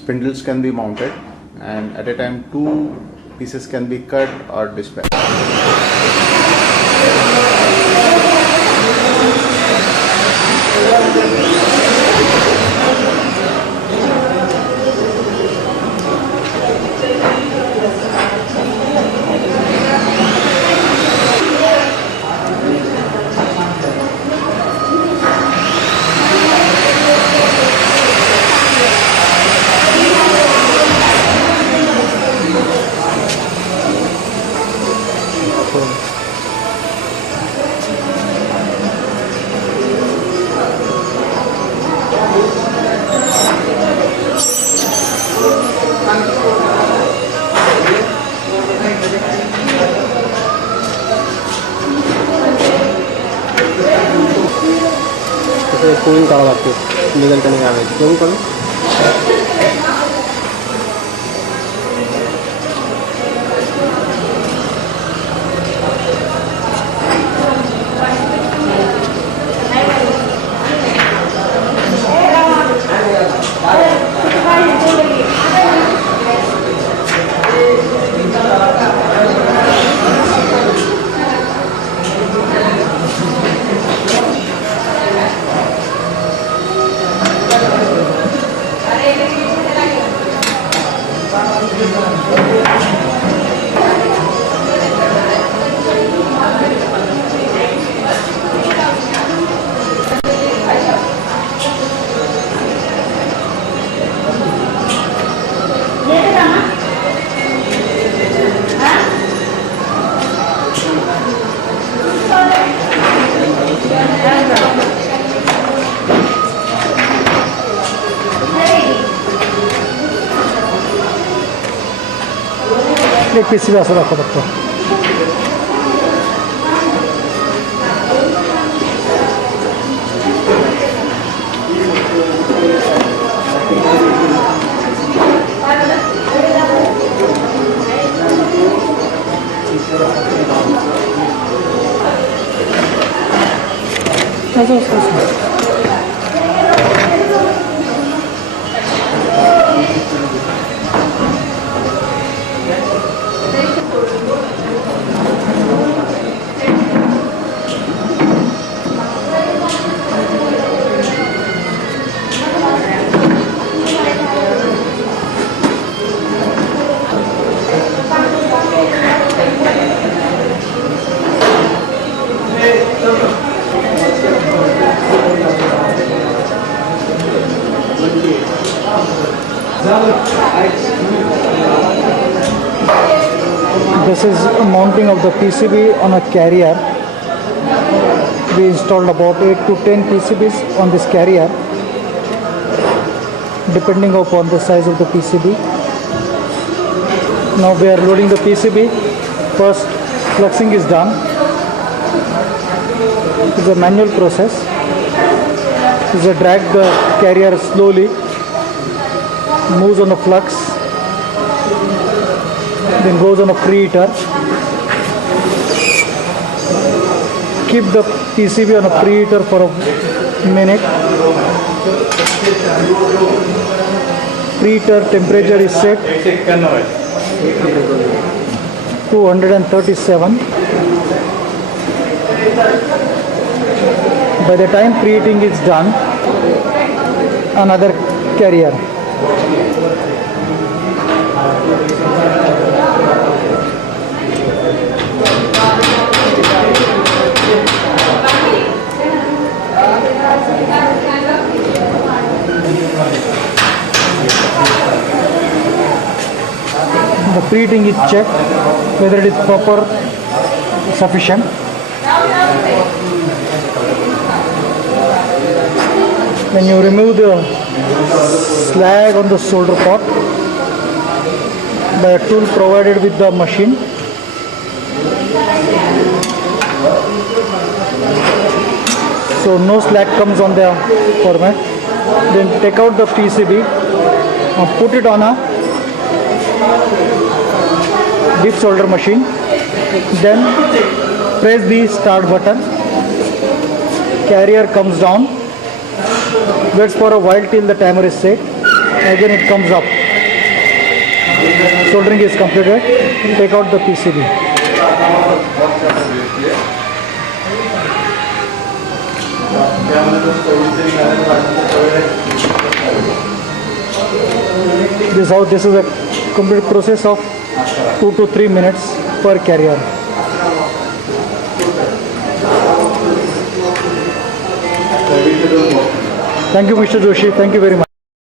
spindles can be mounted, and at a time 2 pieces can be cut or dispatched. Cooling করা লাগছে legal training আগে কেমন করে एक पीसी असं दाखव फक्त This is a mounting of the PCB on a carrier. We installed about 8 to 10 PCBs on this carrier depending upon the size of the PCB. Now we are loading the PCB. First fluxing is done. It's a manual process. It's a drag the carrier slowly, moves on the flux, then goes on a preheater. Keep the PCB on a preheater for a minute. Preheater temperature is set 237. By the time preheating is done, another carrier. The preheating is checked whether it is proper, sufficient. When you remove the slag on the solder pot by a tool provided with the machine, so no slag comes on the format. Then take out the PCB and put it on a deep solder machine. Then press the start button. Carrier comes down. Waits for a while till the timer is set. Again it comes up. Soldering is completed. Take out the PCB. This is a complete process of 2 to 3 minutes per carrier. Thank you, Mr. Joshi. Thank you very much.